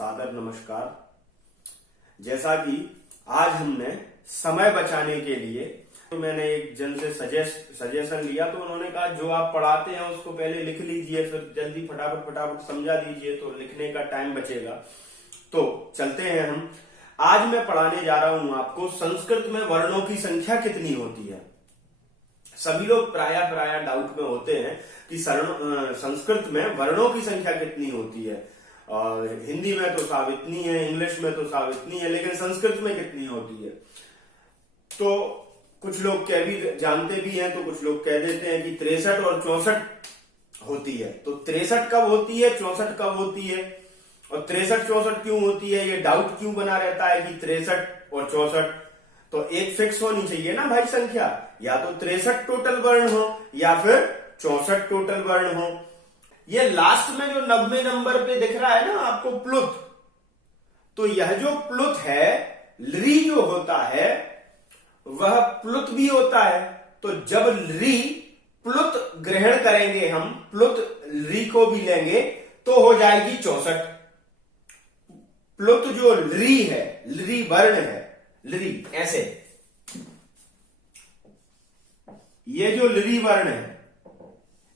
सादर नमस्कार। जैसा कि आज हमने समय बचाने के लिए तो मैंने एक जन से सजेशन लिया, तो उन्होंने कहा जो आप पढ़ाते हैं उसको पहले लिख लीजिए, फिर जल्दी फटाफट समझा दीजिए तो लिखने का टाइम बचेगा। तो चलते हैं हम। आज मैं पढ़ाने जा रहा हूं आपको संस्कृत में वर्णों की संख्या कितनी होती है। सभी लोग प्राय डाउट में होते हैं कि संस्कृत में वर्णों की संख्या कितनी होती है। और हिंदी में तो साब इतनी है, इंग्लिश में तो साब इतनी है, लेकिन संस्कृत में कितनी होती है। तो कुछ लोग कह भी जानते भी हैं, तो कुछ लोग कह देते हैं कि 63 और 64 होती है। तो 63 कब होती है, 64 कब होती है, और 63-64 क्यों होती है, ये डाउट क्यों बना रहता है कि 63 और 64। तो एक फिक्स होनी चाहिए ना भाई संख्या, या तो 63 टोटल वर्ण हो या फिर 64 टोटल वर्ण हो। ये लास्ट में जो 90 नंबर पे दिख रहा है ना आपको प्लुत, तो यह जो प्लुत है, ली जो होता है वह प्लुत भी होता है। तो जब ली प्लुत ग्रहण करेंगे हम, प्लुत ली को भी लेंगे तो हो जाएगी 64। प्लुत जो ली है, ली वर्ण है, ली ऐसे, ये जो ली वर्ण है,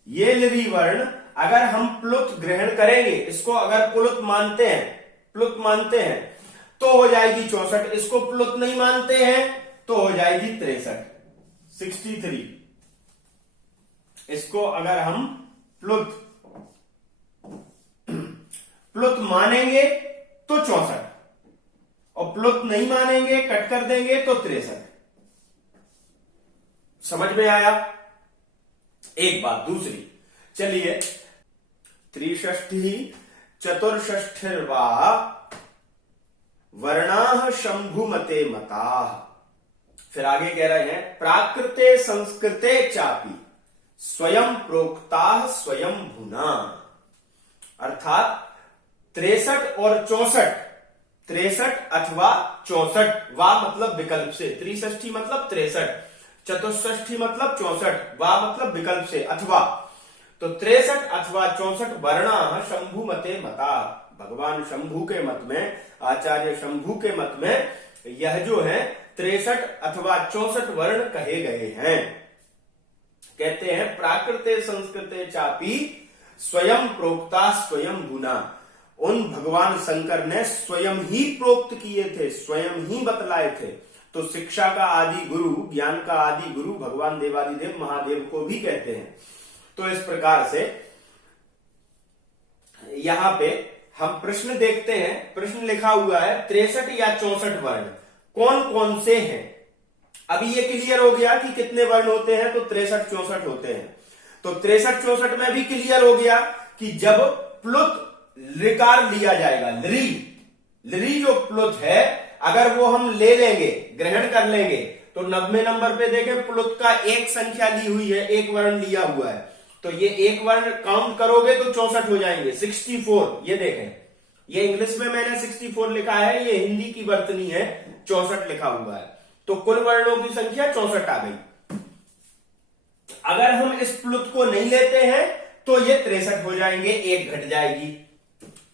ये ली वर्ण अगर हम प्लुत ग्रहण करेंगे, इसको अगर प्लुत मानते हैं तो हो जाएगी 64। इसको प्लुत नहीं मानते हैं तो हो जाएगी 63। इसको अगर हम प्लुत मानेंगे तो 64, और प्लुत नहीं मानेंगे, कट कर देंगे तो 63। समझ में आया एक बात। दूसरी, चलिए, 63 चतुष्षष्ठिर्वा वर्णाः शंभुमते मताः। फिर आगे कह रहे हैं प्राकृते संस्कृते चापि स्वयं प्रोक्ताः स्वयं भुना। अर्थात 63 और 64, 63 अथवा 64, वा मतलब विकल्प से, 63 मतलब 63, चतुष्षष्ठी मतलब 64, वा मतलब विकल्प से, अथवा, तो 63 अथवा 64 वर्णा शंभु मते मता। भगवान शंभु के मत में, आचार्य शंभु के मत में यह जो है 63 अथवा 64 वर्ण कहे गए हैं। कहते हैं प्राकृते संस्कृते चापि स्वयं प्रोक्ता स्वयं गुना। उन भगवान शंकर ने स्वयं ही प्रोक्त किए थे, स्वयं ही बतलाए थे। तो शिक्षा का आदि गुरु, ज्ञान का आदि गुरु भगवान देवादिदेव महादेव को भी कहते हैं। तो इस प्रकार से यहां पे हम प्रश्न देखते हैं। प्रश्न लिखा हुआ है 63 या 64 वर्ण कौन कौन से हैं। अभी ये क्लियर हो गया कि कितने वर्ण होते हैं, तो 63-64 होते हैं। तो 63-64 में भी क्लियर हो गया कि जब प्लुत ऋकार लिया जाएगा, ली जो प्लुत है अगर वो हम ले लेंगे, ग्रहण कर लेंगे, तो 90 नंबर पे देखें प्लुत का एक संख्या ली हुई है, एक वर्ण लिया हुआ है, तो ये एक वर्ण काउंट करोगे तो 64 हो जाएंगे। 64, ये देखें, ये इंग्लिश में मैंने 64 लिखा है, ये हिंदी की वर्तनी है 64 लिखा हुआ है। तो कुल वर्णों की संख्या 64 आ गई। अगर हम इस प्लुत को नहीं लेते हैं तो ये 63 हो जाएंगे, एक घट जाएगी।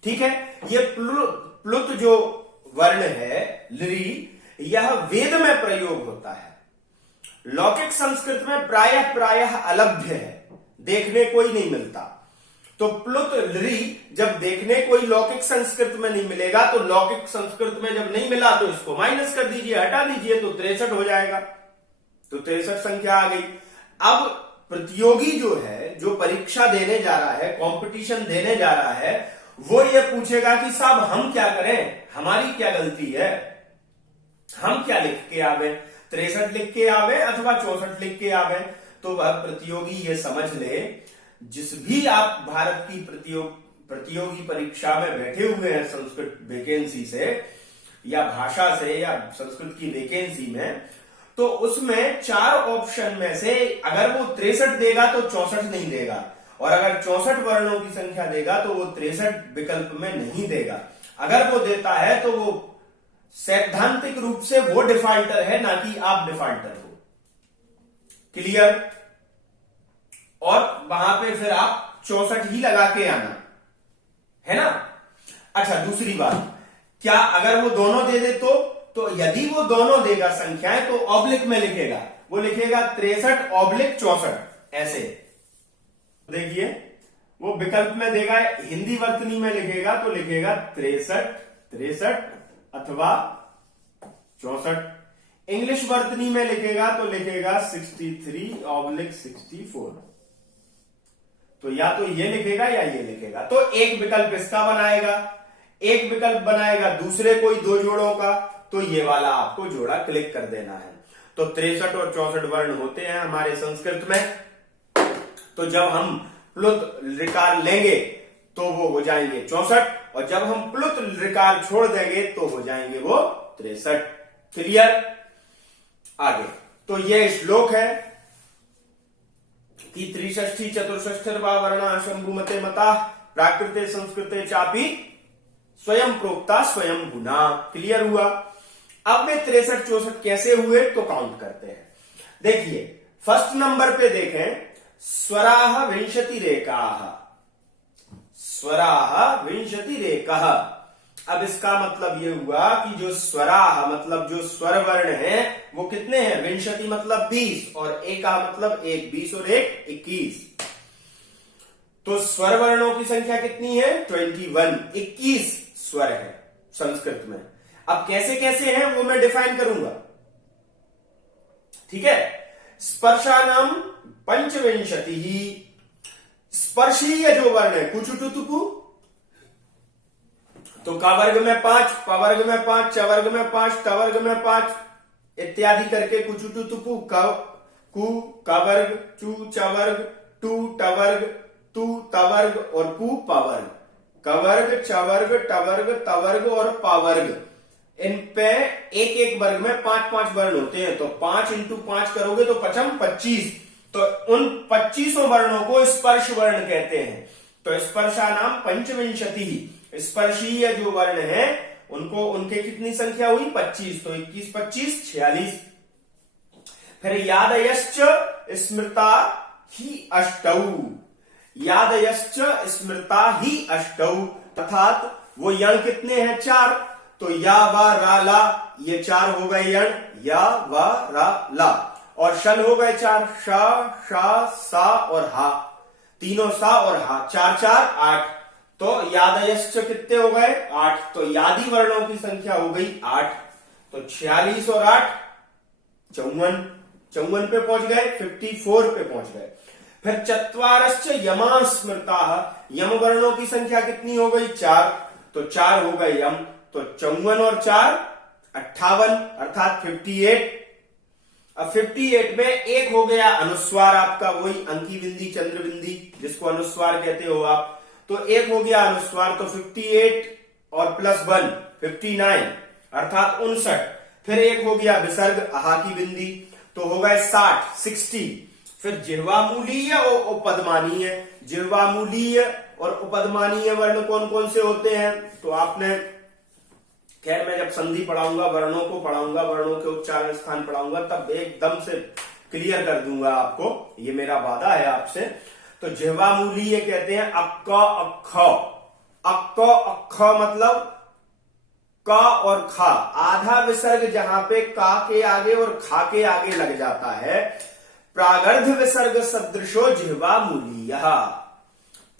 ठीक है। ये प्लुत जो वर्ण है ली, यह वेद में प्रयोग होता है। लौकिक संस्कृत में प्रायः अलभ्य है, देखने कोई नहीं मिलता। तो प्लुत ली जब देखने कोई लौकिक संस्कृत में नहीं मिलेगा, तो लौकिक संस्कृत में जब नहीं मिला तो इसको माइनस कर दीजिए, हटा दीजिए, तो 63 हो जाएगा। तो 63 संख्या आ गई। अब प्रतियोगी जो है, जो परीक्षा देने जा रहा है, कंपटीशन देने जा रहा है, वो ये पूछेगा कि साहब हम क्या करें, हमारी क्या गलती है, हम क्या लिख के आवे, 63 लिख के आवे अथवा 64 लिख के आवे। तो वह प्रतियोगी ये समझ ले, जिस भी आप भारत की प्रतियोगी परीक्षा में बैठे हुए हैं संस्कृत वैकेंसी से या भाषा से या संस्कृत की वैकेंसी में, तो उसमें 4 ऑप्शन में से अगर वो 63 देगा तो 64 नहीं देगा, और अगर 64 वर्णों की संख्या देगा तो वो 63 विकल्प में नहीं देगा। अगर वो देता है तो वो सैद्धांतिक रूप से वो डिफॉल्टर है, ना कि आप डिफॉल्टर हो। क्लियर। और वहां पे फिर आप 64 ही लगा के आना है ना। अच्छा, दूसरी बात, क्या अगर वो दोनों दे दे तो यदि वो दोनों देगा संख्याएं तो ऑब्लिक में लिखेगा, वो लिखेगा 63/64 ऐसे। देखिए वो विकल्प में देगा, हिंदी वर्तनी में लिखेगा तो लिखेगा 63 अथवा 64, इंग्लिश वर्तनी में लिखेगा तो लिखेगा 63/64। तो या तो ये लिखेगा या ये लिखेगा। तो एक विकल्प इसका बनाएगा, एक विकल्प बनाएगा दूसरे कोई दो जोड़ों का, तो ये वाला आपको जोड़ा क्लिक कर देना है। तो 63 और 64 वर्ण होते हैं हमारे संस्कृत में। तो जब हम प्लुत ऋकार लेंगे तो वो हो जाएंगे 64, और जब हम प्लुत ऋकार छोड़ देंगे तो हो जाएंगे वो 63। क्लियर? आगे तो ये श्लोक है कि 63 चतुष्षष्ठिर्वा वर्णा शंभुमते मता प्राकृते संस्कृते चापी स्वयं प्रोक्ता स्वयं गुना। क्लियर हुआ? अब में 63 64 कैसे हुए तो काउंट करते हैं। देखिए फर्स्ट नंबर पे देखें, स्वराह विंशति रेकाः, स्वराह विंशति रेकाः। अब इसका मतलब ये हुआ कि जो स्वराह मतलब जो स्वर वर्ण है वो कितने हैं? विंशति मतलब 20 और एका मतलब 1, 20 और 1 21। तो स्वर वर्णों की संख्या कितनी है? 21, 21 स्वर है संस्कृत में। अब कैसे कैसे हैं वो मैं डिफाइन करूंगा, ठीक है। स्पर्शानाम पंचविंशति, स्पर्शीय जो वर्ण है कुचुटुतुकु, तो का वर्ग में 5, प वर्ग में 5, च वर्ग में 5, ट वर्ग में 5 इत्यादि करके कुचुटुतुकु कु का वर्ग, चू च वर्ग, टू ट वर्ग, तू त वर्ग और पू प वर्ग, क वर्ग, च वर्ग, ट वर्ग, त वर्ग और प वर्ग। इन पे एक एक वर्ग में 5-5 वर्ण होते हैं, तो 5 इंटू 5 करोगे तो 5 25। तो उन 25 वर्णों को स्पर्श वर्ण कहते हैं। तो स्पर्शा नाम पंचविंशति, स्पर्शीय जो वर्ण है उनको उनके कितनी संख्या हुई? 25। तो 21 25 46। फिर यादयश्च स्मृता ही अष्टौ, यादयश्च स्मृता ही अष्टौ, अर्थात वो यण कितने हैं? 4। तो या वा रा ला, ये 4 हो गए यण, या वा रा ला, और शन हो गए 4, श श सा और हा, तीनों सा और हा, 4 4 8। तो यादयश्च कितने हो गए? 8। तो यादी वर्णों की संख्या हो गई 8। तो 46 और 8 54, 54 पे पहुंच गए, 54 पे पहुंच गए। फिर चत्वारश्च यमा स्मृता, यम वर्णों की संख्या कितनी हो गई? 4। तो 4 हो गए यम, तो 54 और 4 58, अर्थात 58। अब 58 में एक हो गया अनुस्वार आपका, वही अंकी बिंदी चंद्र बिंदी जिसको अनुस्वार कहते हो आप, तो एक हो गया अनुस्वार, तो 58 और +1 59 अर्थात 59। फिर एक हो गया विसर्ग अहा की बिंदी, तो हो गए 60। फिर जिह्वामूलीय और उपदमानीय, जिह्वामूलीय और उपदमानीय वर्ण कौन कौन से होते हैं? तो आपने, खैर मैं जब संधि पढ़ाऊंगा, वर्णों को पढ़ाऊंगा, वर्णों के उच्चारण स्थान पढ़ाऊंगा, तब एकदम से क्लियर कर दूंगा आपको, ये मेरा वादा है आपसे। तो जिह्वामूलीय कहते हैं अक्क अक्ख, अक्क अक्ख मतलब क और खा, आधा विसर्ग जहां पे का के आगे और खा के आगे लग जाता है, प्रागर्ध विसर्ग सदृशो जिह्वामूलीयः,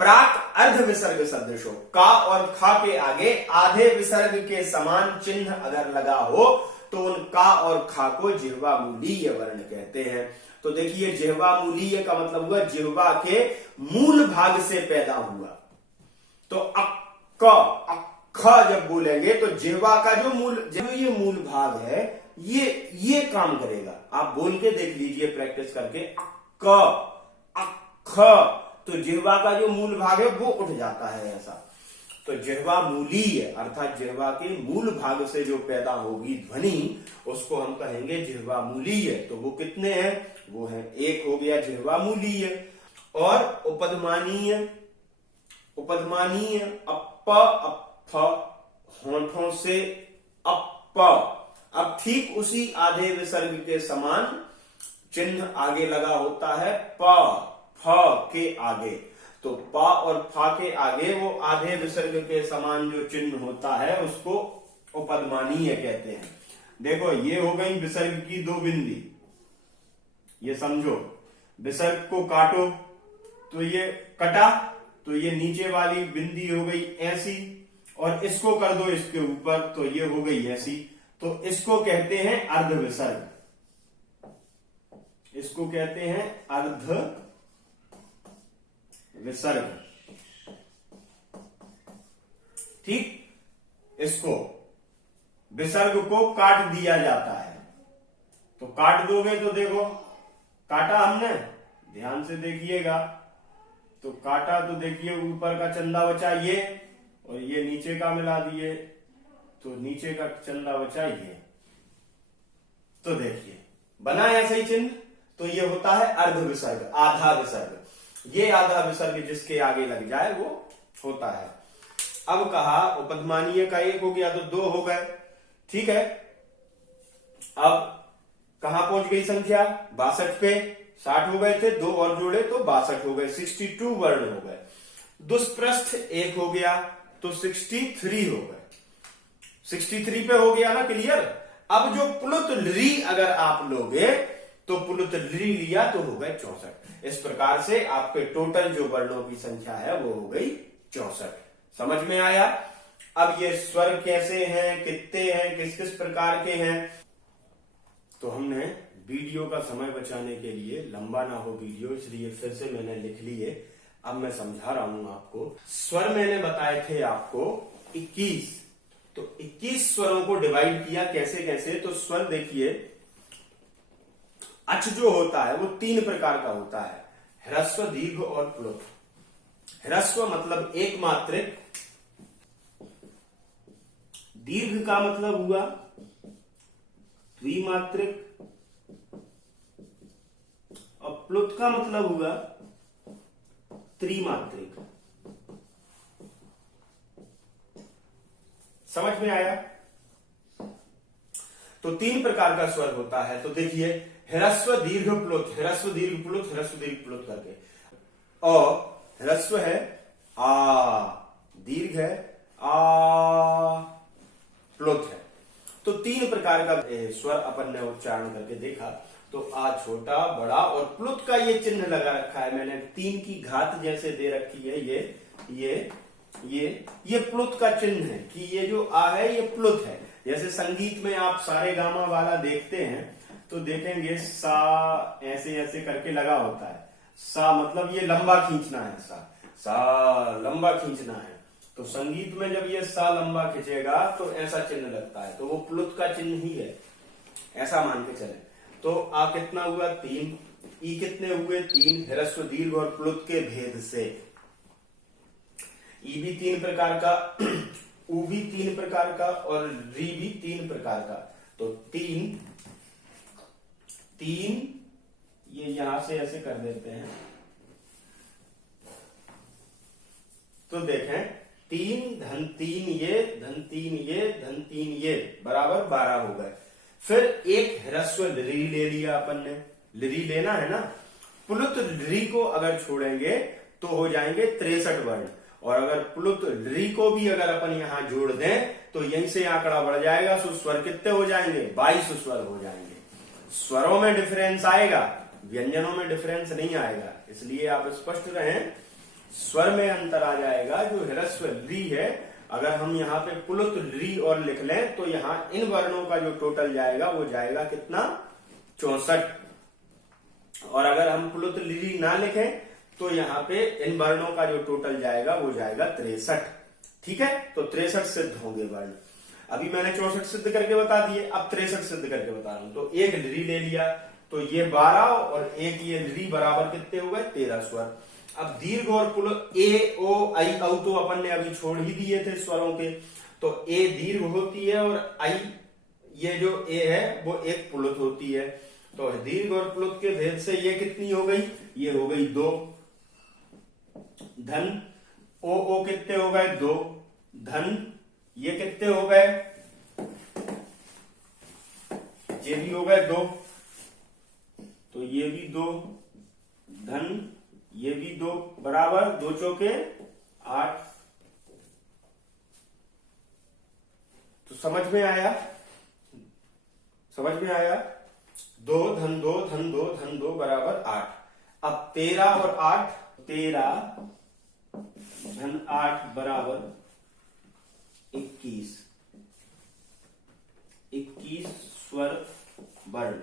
प्राक अर्ध विसर्ग सदृशो, का और खा के आगे आधे विसर्ग के समान चिन्ह अगर लगा हो तो उन का और खा को जिह्वामूलीय वर्ण कहते हैं। तो देखिए जिह्वामूलीय का मतलब हुआ जिह्वा के मूल भाग से पैदा हुआ। तो अक्क अक्ख जब बोलेंगे तो जिह्वा का जो ये मूल भाग है ये काम करेगा। आप बोल के देख लीजिए प्रैक्टिस करके, अक्क अक्ख, तो जिह्वा का जो मूल भाग है वो उठ जाता है ऐसा। तो जिह्वामूलीय अर्थात जिह्वा के मूल भाग से जो पैदा होगी ध्वनि उसको हम कहेंगे जिह्वामूलीय। तो वो कितने हैं? वो है एक हो गया जिह्वामूलीय। और उपदमानीय, उपदमानीय अप्प अप्फ, होंठों से अप्प, अब ठीक उसी आधे विसर्ग के समान चिन्ह आगे लगा होता है प फ के आगे। तो पा और फा के आगे वो आधे विसर्ग के समान जो चिन्ह होता है उसको उपदमानीय कहते हैं। देखो ये हो गई विसर्ग की दो बिंदी, ये समझो विसर्ग को काटो तो ये कटा, तो ये नीचे वाली बिंदी हो गई ऐसी, और इसको कर दो इसके ऊपर तो ये हो गई ऐसी, तो इसको कहते हैं अर्ध विसर्ग, इसको कहते हैं अर्ध विसर्ग। ठीक, इसको विसर्ग को काट दिया जाता है, तो काट दोगे तो देखो काटा हमने, ध्यान से देखिएगा, तो काटा तो देखिए ऊपर का चंदा बचा ये, और ये नीचे का मिला दिए तो नीचे का चंदा बचा ये, तो देखिए बना ऐसा ही चिन्ह। तो ये होता है अर्ध विसर्ग, आधा विसर्ग। ये आधा विसर्ग जिसके आगे लग जाए वो होता है। अब कहा उपदमानीय का एक हो गया तो दो हो गए, ठीक है। अब कहां पहुंच गई संख्या, 62 पे, 60 हो गए थे, दो और जोड़े तो 62 हो गए, 62 वर्ण हो गए। दुष्पृष्ठ एक हो गया तो 63 हो गए, 63 पे हो गया ना क्लियर। अब जो पुलुत री अगर आप लोगे तो पुलुत री लिया तो हो गए 64। इस प्रकार से आपके टोटल जो वर्णों की संख्या है वो हो गई 64। समझ में आया। अब ये स्वर कैसे हैं, कितने हैं, किस किस प्रकार के हैं, तो हमने वीडियो का समय बचाने के लिए, लंबा ना हो वीडियो इसलिए फिर से मैंने लिख लिए। अब मैं समझा रहा हूं आपको। स्वर मैंने बताए थे आपको 21, तो 21 स्वरों को डिवाइड किया कैसे कैसे। तो स्वर देखिए, अच जो होता है वो 3 प्रकार का होता है, ह्रस्व, दीर्घ और प्लुत। ह्रस्व मतलब एक मात्रिक, दीर्घ का मतलब हुआ द्विमात्रिक, और प्लुत का मतलब हुआ त्रिमात्रिक। समझ में आया। तो 3 प्रकार का स्वर होता है। तो देखिए ह्रस्व दीर्घ प्लुत, ह्रस्व दीर्घ प्लुत, ह्रस्व दीर्घ प्लुत करके। और ह्रस्व है आ, दीर्घ है आ, प्लुत है। तो 3 प्रकार का स्वर अपन ने उच्चारण करके देखा। तो आ छोटा, बड़ा, और प्लुत का ये चिन्ह लगा रखा है मैंने, 3 की घात जैसे दे रखी है, ये प्लुत का चिन्ह है कि ये जो आ है ये प्लुत है। जैसे संगीत में आप सारे गामा वाला देखते हैं तो देखेंगे सा ऐसे ऐसे करके लगा होता है, सा मतलब ये लंबा खींचना है, सा लंबा खींचना है। तो संगीत में जब ये सा लंबा खींचेगा तो ऐसा चिन्ह लगता है, तो वो प्लुत का चिन्ह ही है, ऐसा मान के चले। तो आ कितना हुआ 3, ई कितने हुए 3, ह्रस्व दीर्घ और प्लुत के भेद से। ई भी 3 प्रकार का, उ भी 3 प्रकार का, और री भी 3 प्रकार का। तो 3 ये यहां से ऐसे कर देते हैं, तो देखें 3 धन 3 ये, धन 3 ये, धन 3 ये, बराबर 12 हो गए। फिर एक ह्रस्व री ले लिया अपन ने, री लेना है ना। प्लुत री को अगर छोड़ेंगे तो हो जाएंगे 63 वर्ण, और अगर प्लुत री को भी अगर अपन यहां जोड़ दें तो यहीं से आंकड़ा बढ़ जाएगा। सो स्वर कितने हो जाएंगे 22 स्वर हो जाएंगे। स्वरों में डिफरेंस आएगा, व्यंजनों में डिफरेंस नहीं आएगा, इसलिए आप स्पष्ट रहें। स्वर में अंतर आ जाएगा। जो ह्रस्व री है, अगर हम यहाँ पे प्लुत री और लिख लें तो यहाँ इन वर्णों का जो टोटल जाएगा वो जाएगा कितना 64, और अगर हम प्लुत री ना लिखें तो यहाँ पे इन वर्णों का जो टोटल जाएगा वो जाएगा 63। ठीक है, तो 63 सिद्ध होंगे वर्ण। अभी मैंने 64 सिद्ध करके बता दिए, अब 63 सिद्ध करके बता रहा हूं। तो एक री ले लिया तो ये 12 और एक ये री बराबर कितने हो गए 13 स्वर। अब दीर्घ और प्लुत ए ओ आई औ तो अपन ने अभी छोड़ ही दिए थे स्वरों के। तो ए दीर्घ होती है और आई ये जो ए है वो एक प्लुत होती है। तो दीर्घ और प्लुत के भेद से ये कितनी हो गई, ये हो गई 2। धन ओ कितने हो गए 2, धन ये कितने हो गए, ये भी हो गए 2, तो ये भी 2, धन ये भी 2 बराबर 2 चौके 8। तो समझ में आया? 2 धन 2 धन 2 धन 2 बराबर 8। अब 13 और 8, 13 धन 8 बराबर 21। 21 स्वर वर्ण।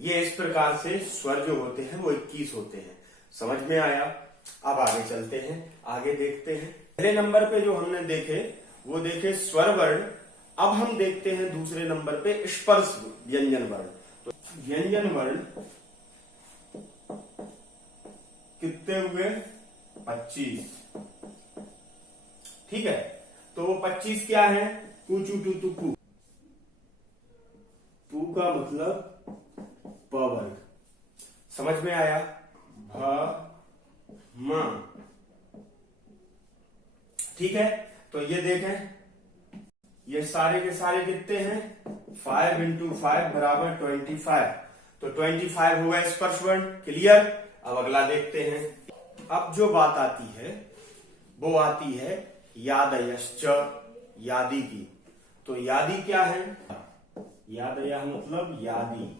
ये इस प्रकार से स्वर जो होते हैं वो 21 होते हैं। समझ में आया? अब आगे चलते हैं, आगे देखते हैं। पहले नंबर पे जो हमने देखे वो देखे स्वर वर्ण। अब हम देखते हैं दूसरे नंबर पे स्पर्श व्यंजन वर्ण। तो व्यंजन वर्ण कितने हुए? 25। ठीक है, तो वो 25 क्या है? कु चू टू तु कु। पू का मतलब प वर्ग। समझ में आया? भ म। ठीक है, तो ये देखें, ये सारे के सारे कितने हैं? 5 इंटू 5 बराबर 25। तो 25 होगा स्पर्श वर्ण। क्लियर? अब अगला देखते हैं। अब जो बात आती है वो आती है यादयश्च, यादी की। तो यादी क्या है? यादय मतलब यादी।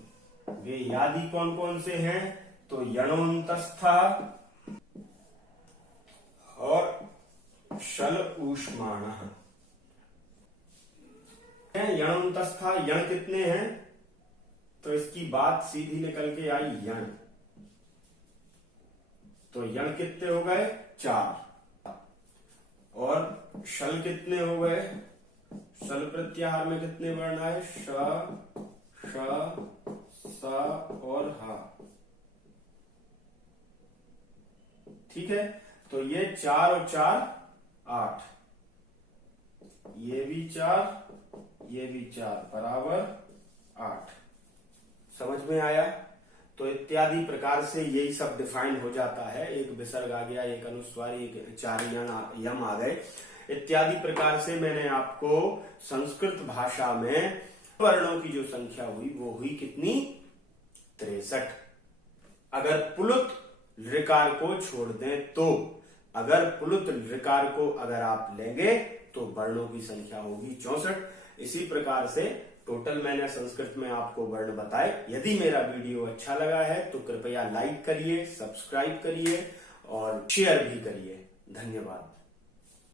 वे यादी कौन कौन से हैं? तो यणोन्तस्थ और शल ऊष्माण। यणोन्तस्थ, यण कितने हैं? तो इसकी बात सीधी निकल के आई यण। तो यण कितने हो गए? 4। और शल कितने हो गए? शल प्रत्याहार में कितने वर्ण आए? श, स और ह। ठीक है, तो ये 4 और 4 8। ये भी 4, ये भी 4 बराबर 8। समझ में आया? तो इत्यादि प्रकार से यही सब डिफाइन हो जाता है। एक विसर्ग आ गया, एक अनुस्वार, एक 4 यम आ गए। इत्यादि प्रकार से मैंने आपको संस्कृत भाषा में वर्णों की जो संख्या हुई वो हुई कितनी? 63। अगर पुलुत ऋकार को छोड़ दें तो, अगर पुलुत ऋकार को अगर आप लेंगे तो वर्णों की संख्या होगी 64। इसी प्रकार से टोटल मैंने संस्कृत में आपको वर्ण बताए। यदि मेरा वीडियो अच्छा लगा है तो कृपया लाइक करिए, सब्सक्राइब करिए और शेयर भी करिए। धन्यवाद।